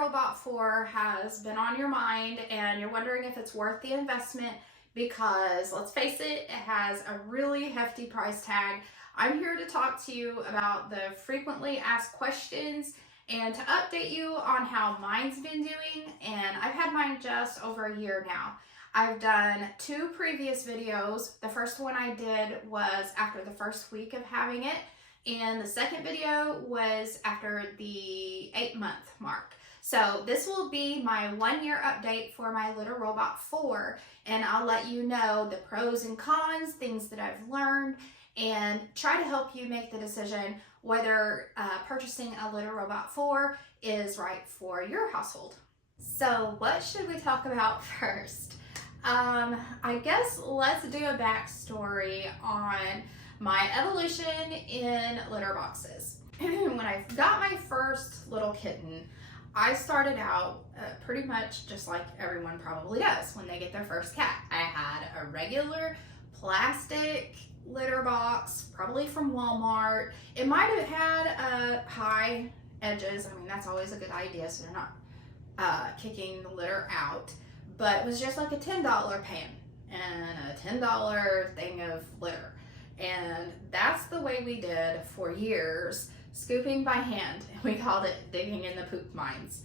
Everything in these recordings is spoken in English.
Robot 4 has been on your mind and you're wondering if it's worth the investment because, let's face it, it has a really hefty price tag. I'm here to talk to you about the frequently asked questions and to update you on how mine's been doing, and I've had mine just over a year now. I've done 2 previous videos. The first one I did was after the first week of having it, and the second video was after the 8-month mark. So this will be my 1-year update for my Little Robot 4, and I'll let you know the pros and cons, things that I've learned, and try to help you make the decision whether purchasing a Little Robot 4 is right for your household. So what should we talk about first? I guess let's do a backstory on my evolution in litter boxes. When I got my first little kitten, I started out pretty much just like everyone probably does when they get their first cat. I had a regular plastic litter box, probably from Walmart. It might have had high edges. I mean, that's always a good idea so they're not kicking the litter out. But it was just like a $10 pan and a $10 thing of litter. And that's the way we did for years, scooping by hand. We called it digging in the poop mines.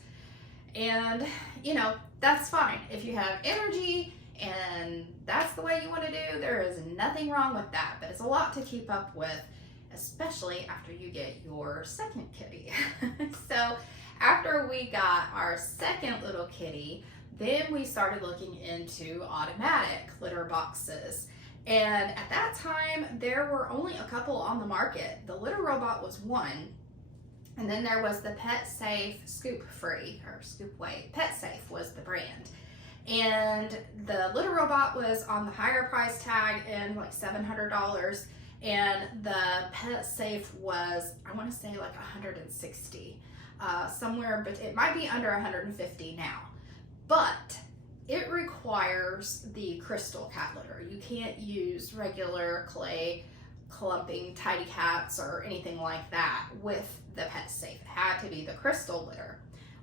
And, you know, that's fine. If you have energy and that's the way you want to do, there is nothing wrong with that. But it's a lot to keep up with, especially after you get your second kitty. So after we got our second little kitty, then we started looking into automatic litter boxes. And at that time, there were only a couple on the market. The Litter Robot was one, and then there was the Pet Safe Scoop Free, or Scoop Way. Pet Safe was the brand. And the Litter Robot was on the higher price tag in like $700, and the Pet Safe was, I want to say like $160, somewhere, but it might be under $150 now. But it requires the crystal cat litter. You can't use regular clay clumping tidy cats or anything like that with the Pet Safe. It had to be the crystal litter,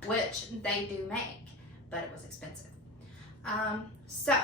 which they do make, but it was expensive. So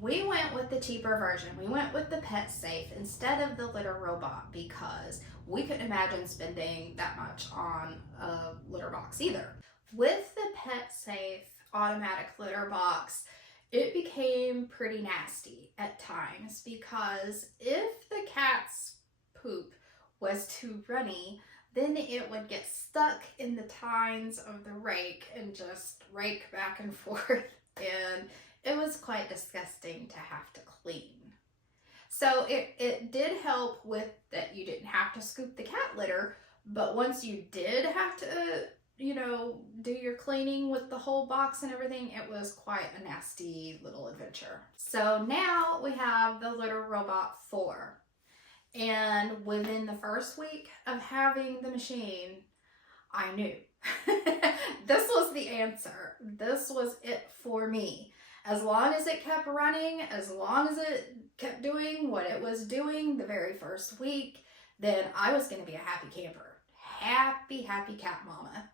we went with the cheaper version. We went with the Pet Safe instead of the Litter Robot because we couldn't imagine spending that much on a litter box either. With the Pet Safe automatic litter box, it became pretty nasty at times because if the cat's poop was too runny, then it would get stuck in the tines of the rake and just rake back and forth, and it was quite disgusting to have to clean. So it did help with that you didn't have to scoop the cat litter, but once you did have to do your cleaning with the whole box and everything, it was quite a nasty little adventure. So now we have the Litter Robot 4. And within the first week of having the machine, I knew. This was the answer. This was it for me. As long as it kept running, as long as it kept doing what it was doing the very first week, then I was going to be a happy camper. Happy, happy cat mama.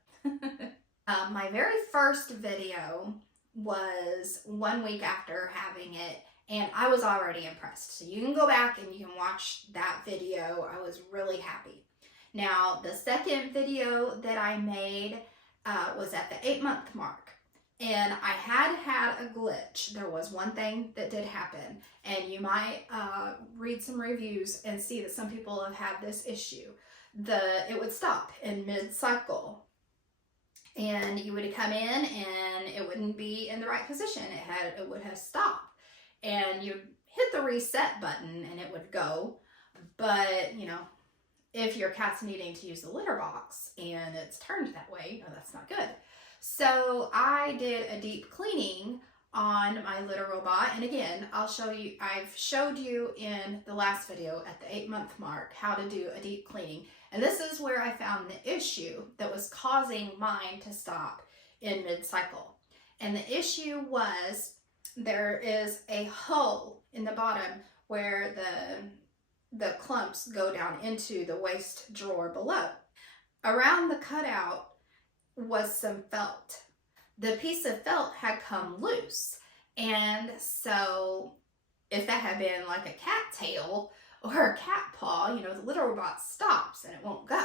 My very first video was 1 week after having it, and I was already impressed. So you can go back and you can watch that video. I was really happy. Now, the second video that I made was at the 8-month mark, and I had a glitch. There was one thing that did happen, and you might read some reviews and see that some people have had this issue. It would stop in mid-cycle. And you would come in and it wouldn't be in the right position. It would have stopped. And you hit the reset button and it would go. But, if your cat's needing to use the litter box and it's turned that way, that's not good. So I did a deep cleaning on my Litter Robot. And again, I've showed you in the last video at the 8-month mark how to do a deep cleaning. And this is where I found the issue that was causing mine to stop in mid-cycle. And the issue was there is a hole in the bottom where the clumps go down into the waste drawer below. Around the cutout was some felt. The piece of felt had come loose. And so if that had been like a cat tail or a cat paw, the litter robot stops and it won't go.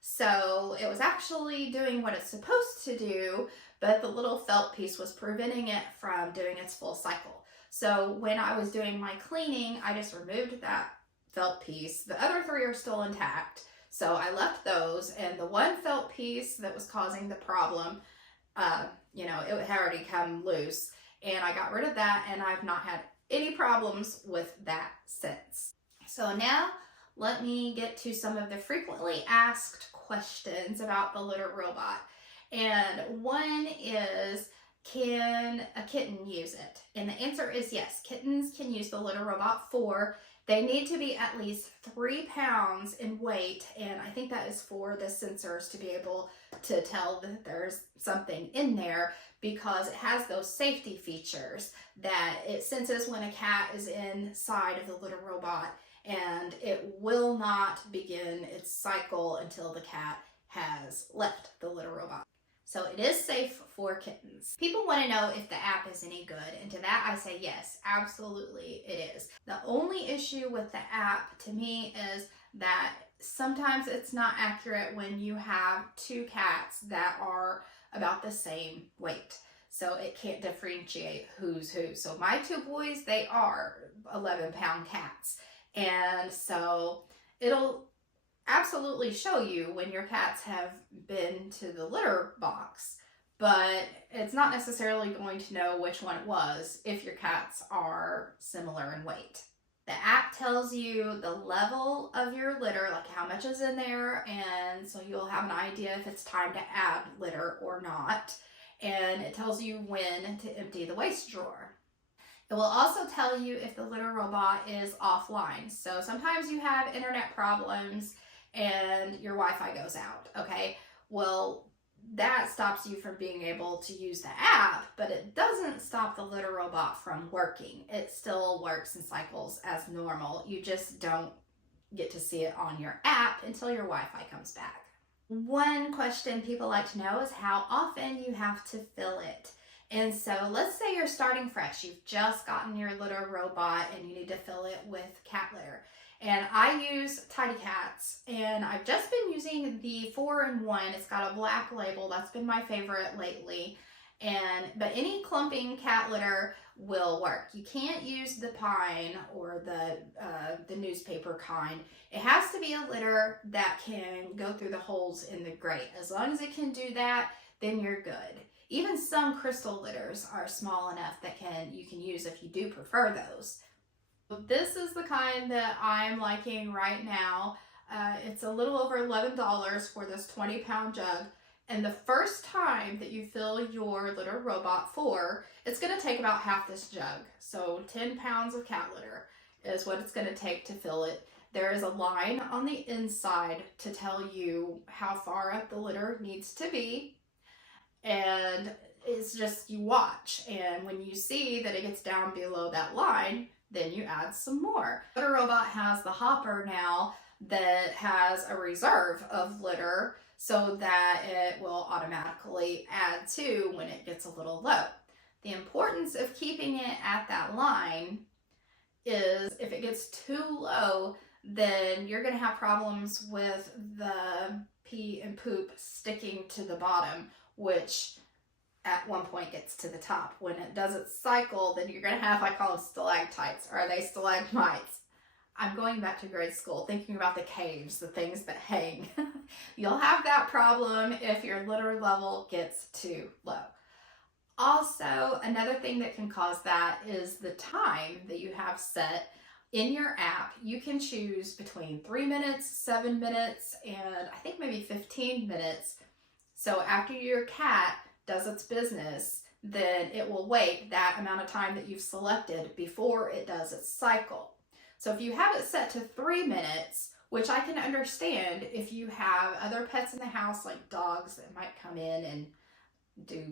So it was actually doing what it's supposed to do, but the little felt piece was preventing it from doing its full cycle. So when I was doing my cleaning, I just removed that felt piece. The other three are still intact. So I left those, and the one felt piece that was causing the problem, it had already come loose, and I got rid of that, and I've not had any problems with that since. So now let me get to some of the frequently asked questions about the litter robot. And one is, can a kitten use it? And the answer is yes, kittens can use the litter robot they need to be at least 3 pounds in weight, and I think that is for the sensors to be able to tell that there's something in there, because it has those safety features that it senses when a cat is inside of the litter robot, and it will not begin its cycle until the cat has left the litter robot. So it is safe for kittens. People want to know if the app is any good, and to that I say yes, absolutely it is. The only issue with the app to me is that sometimes it's not accurate when you have 2 cats that are about the same weight. So it can't differentiate who's who. So my 2 boys, they are 11-pound cats. And so it'll absolutely show you when your cats have been to the litter box, but it's not necessarily going to know which one it was if your cats are similar in weight. The app tells you the level of your litter, like how much is in there, and so you'll have an idea if it's time to add litter or not. And it tells you when to empty the waste drawer. It will also tell you if the litter robot is offline. So sometimes you have internet problems and your Wi-Fi goes out, okay? Well, that stops you from being able to use the app, but it doesn't stop the litter robot from working. It still works and cycles as normal. You just don't get to see it on your app until your Wi-Fi comes back. One question people like to know is how often you have to fill it. And so let's say you're starting fresh. You've just gotten your litter robot and you need to fill it with cat litter. And I use Tidy Cats, and I've just been using the 4-in-1. It's got a black label. That's been my favorite lately. But any clumping cat litter will work. You can't use the pine or the newspaper kind. It has to be a litter that can go through the holes in the grate. As long as it can do that, then you're good. Even some crystal litters are small enough that you can use if you do prefer those. This is the kind that I'm liking right now. It's a little over $11 for this 20-pound jug. And the first time that you fill your litter robot it's going to take about half this jug. So 10 pounds of cat litter is what it's going to take to fill it. There is a line on the inside to tell you how far up the litter needs to be. And it's just, you watch. And when you see that it gets down below that line, then you add some more. The litter robot has the hopper now that has a reserve of litter so that it will automatically add to when it gets a little low. The importance of keeping it at that line is if it gets too low, then you're going to have problems with the pee and poop sticking to the bottom, which at one point gets to the top. When it does its cycle, then you're going to have, I call them stalactites, or are they stalagmites? I'm going back to grade school thinking about the caves, the things that hang. You'll have that problem if your litter level gets too low. Also, another thing that can cause that is the time that you have set in your app. You can choose between 3 minutes, 7 minutes, and I think maybe 15 minutes. So after your cat does its business, then it will wait that amount of time that you've selected before it does its cycle. So if you have it set to 3 minutes, which I can understand if you have other pets in the house, like dogs that might come in and do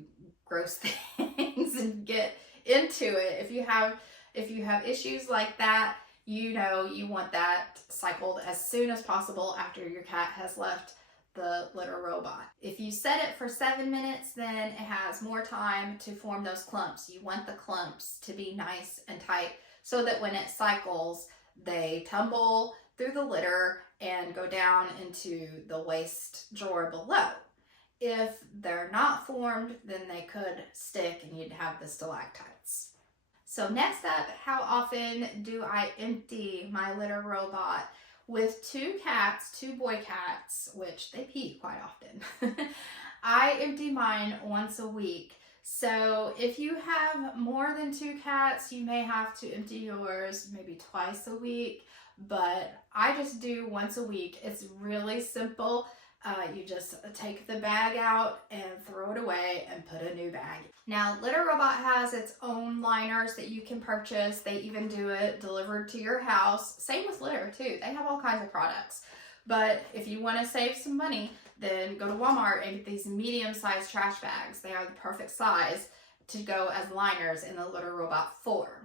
gross things and get into it. If you have issues like that, you want that cycled as soon as possible after your cat has left the litter robot. If you set it for 7 minutes, then it has more time to form those clumps. You want the clumps to be nice and tight so that when it cycles, they tumble through the litter and go down into the waste drawer below. If they're not formed, then they could stick and you'd have the stalactites. So next up, how often do I empty my litter robot? With 2 cats, 2 boy cats, which they pee quite often, I empty mine once a week. So if you have more than 2 cats, you may have to empty yours maybe twice a week, but I just do once a week. It's really simple. You just take the bag out and throw it away and put a new bag. Now, Litter Robot has its own liners that you can purchase. They even do it delivered to your house. Same with litter too. They have all kinds of products. But if you want to save some money, then go to Walmart and get these medium-sized trash bags. They are the perfect size to go as liners in the Litter Robot 4.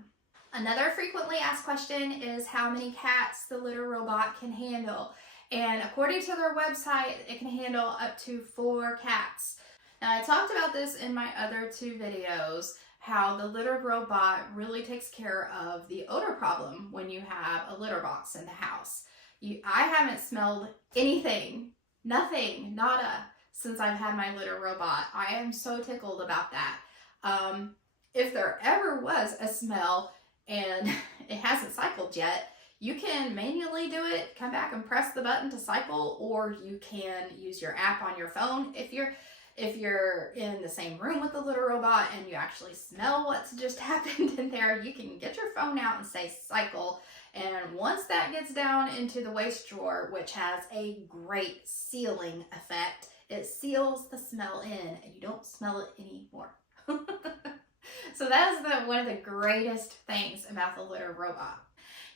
Another frequently asked question is how many cats the Litter Robot can handle. And according to their website, it can handle up to 4 cats. Now, I talked about this in my other 2 videos, how the litter robot really takes care of the odor problem when you have a litter box in the house. I haven't smelled anything, nothing, nada, since I've had my litter robot. I am so tickled about that. If there ever was a smell and it hasn't cycled yet, you can manually do it, come back and press the button to cycle, or you can use your app on your phone. If you're in the same room with the litter robot and you actually smell what's just happened in there, you can get your phone out and say cycle. And once that gets down into the waste drawer, which has a great sealing effect, it seals the smell in and you don't smell it anymore. So that is one of the greatest things about the litter robot.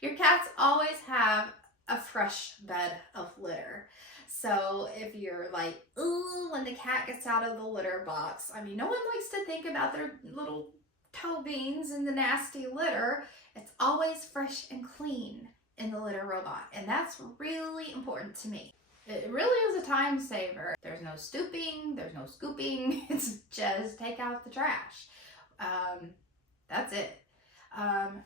Your cats always have a fresh bed of litter. So if you're like, ooh, when the cat gets out of the litter box, I mean, no one likes to think about their little toe beans in the nasty litter. It's always fresh and clean in the litter robot. And that's really important to me. It really is a time saver. There's no stooping, there's no scooping. It's just take out the trash. That's it.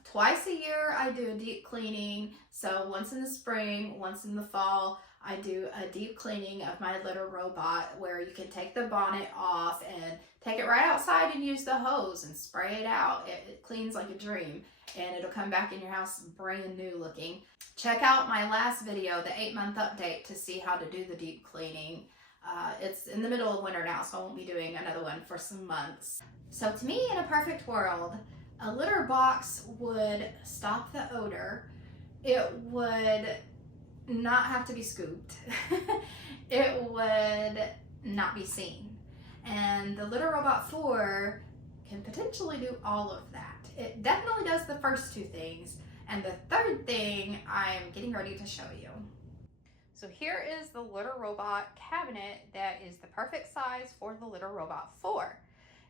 Twice a year I do a deep cleaning. So once in the spring, once in the fall, I do a deep cleaning of my litter robot where you can take the bonnet off and take it right outside and use the hose and spray it out. It cleans like a dream and it'll come back in your house brand new looking. Check out my last video, the 8-month update, to see how to do the deep cleaning. It's in the middle of winter now, so I won't be doing another one for some months. So to me, in a perfect world, a litter box would stop the odor. It would not have to be scooped. It would not be seen. And the Litter Robot 4 can potentially do all of that. It definitely does the first 2 things. And the third thing I'm getting ready to show you. So here is the Litter Robot cabinet that is the perfect size for the Litter Robot 4.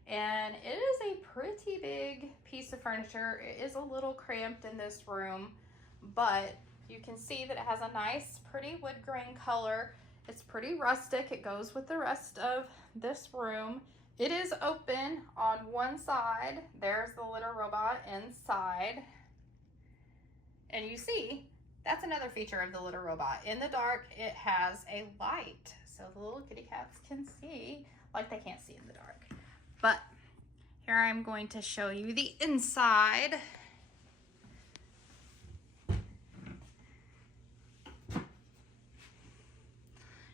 And it is a pretty big piece of furniture. It is a little cramped in this room, but you can see that it has a nice, pretty wood grain color. It's pretty rustic. It goes with the rest of this room. It is open on one side. There's the litter robot inside. And you see, that's another feature of the litter robot. In the dark, it has a light, so the little kitty cats can see like they can't see in the dark. But here I'm going to show you the inside.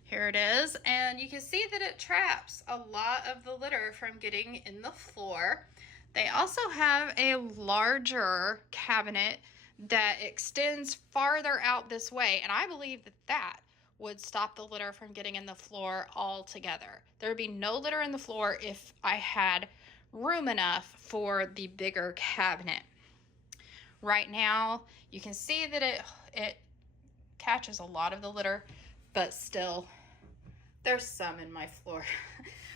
Here it is, and you can see that it traps a lot of the litter from getting in the floor. They also have a larger cabinet that extends farther out this way, and I believe that that would stop the litter from getting in the floor altogether. There would be no litter in the floor if I had room enough for the bigger cabinet. Right now, you can see that it catches a lot of the litter, but still, there's some in my floor.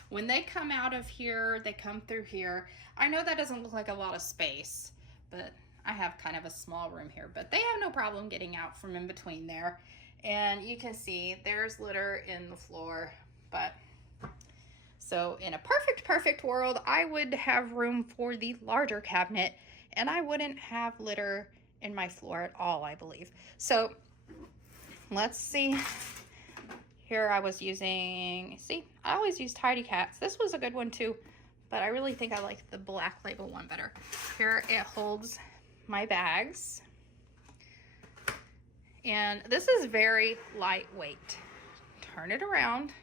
When they come out of here, they come through here. I know that doesn't look like a lot of space, but I have kind of a small room here, but they have no problem getting out from in between there. And you can see there's litter in the floor. But so in a perfect world, I would have room for the larger cabinet and I wouldn't have litter in my floor at all, I believe. So let's see. Here I was using, see, I always use Tidy Cats. This was a good one too, but I really think I like the Black Label one better. Here it holds my bags. And this is very lightweight. Turn it around.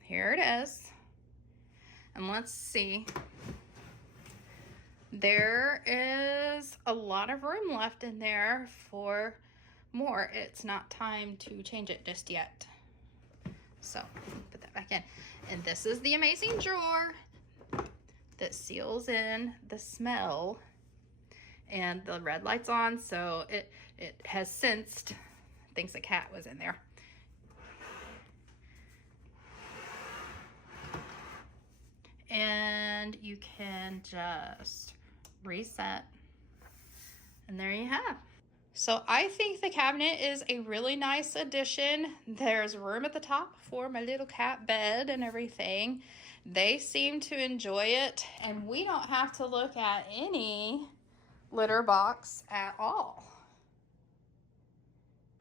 Here it is. And let's see. There is a lot of room left in there for more. It's not time to change it just yet. So put that back in. And this is the amazing drawer that seals in the smell. And the red light's on, so it has sensed, thinks a cat was in there. And you can just reset, and there you have. So I think the cabinet is a really nice addition. There's room at the top for my little cat bed and everything. They seem to enjoy it, and we don't have to look at any litter box at all.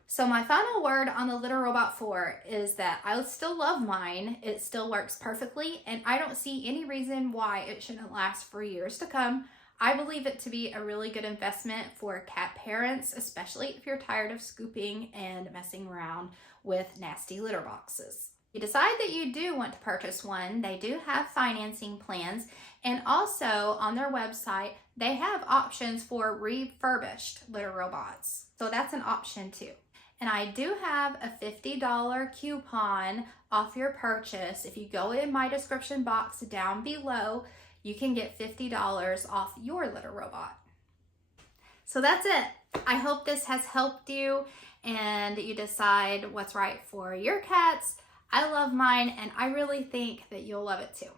So my final word on the Litter Robot 4 is that I still love mine. It still works perfectly, and I don't see any reason why it shouldn't last for years to come. I believe it to be a really good investment for cat parents, especially if you're tired of scooping and messing around with nasty litter boxes. You decide that you do want to purchase one, they do have financing plans, and also on their website, they have options for refurbished litter robots. So that's an option too. And I do have a $50 coupon off your purchase. If you go in my description box down below, you can get $50 off your litter robot. So that's it. I hope this has helped you and you decide what's right for your cats. I love mine, and I really think that you'll love it too.